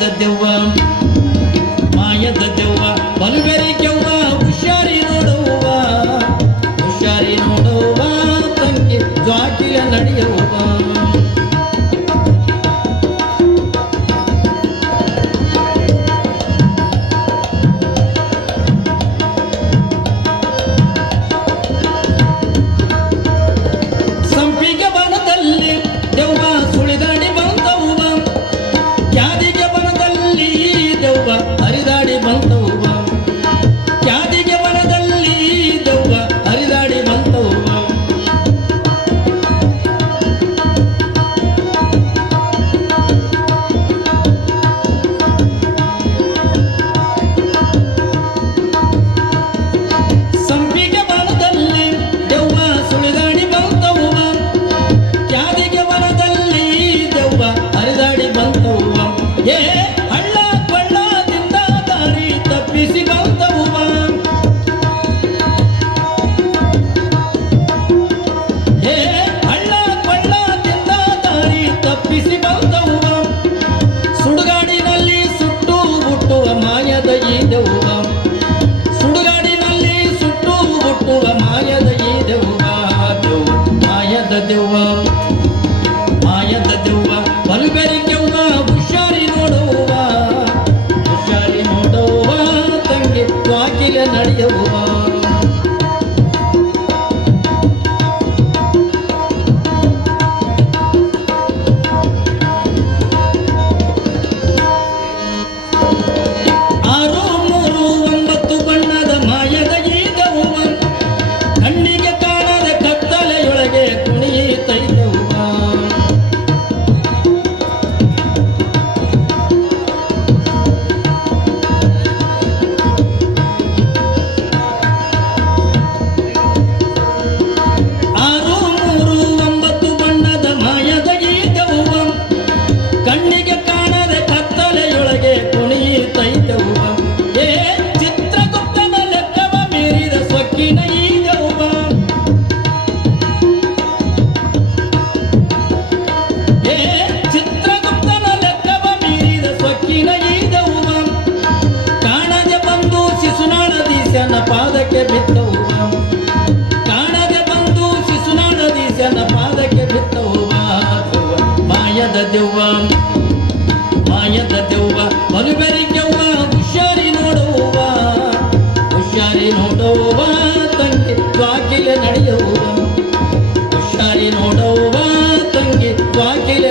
ಮಾಯದ ದೆವ್ವ ಮಾಯದ ದೆವ್ವ ಬಲುಬೆರಿ ಕೆವ್ವ ಹುಷಾರಿ ನೋಡುವ ತಂಗಿ ಜ್ವಾಕಿಲ ನಡೆಯುವ ಮಾಯದ ದೆವ್ವ ಬಲುಬೆರಿ ಕೆವ್ವ ಹುಷಾರಿ ನೋಡುವ ತಂಗಿ ಜ್ವಾಕಿಲ ನಡೆಯುವ ಪಾದಕ್ಕೆ ಬಿತ್ತವು ಕಾಣದೆ ಬಂದು ಶಿಶುನಾಳದೀಶನ ಪಾದಕ್ಕೆ ಬಿತ್ತವು ಮಾಯದ ದೆವ್ವ ಬಲುಬೆರಿ ಕೆವ್ವ ಹುಷಾರಿ ನೋಡುವ ತಂಗಿ ಜ್ವಾಕಿಲ ನಡೆಯುವ ಹುಷಾರಿ ನೋಡುವ ತಂಗಿ ಜ್ವಾಕಿಲ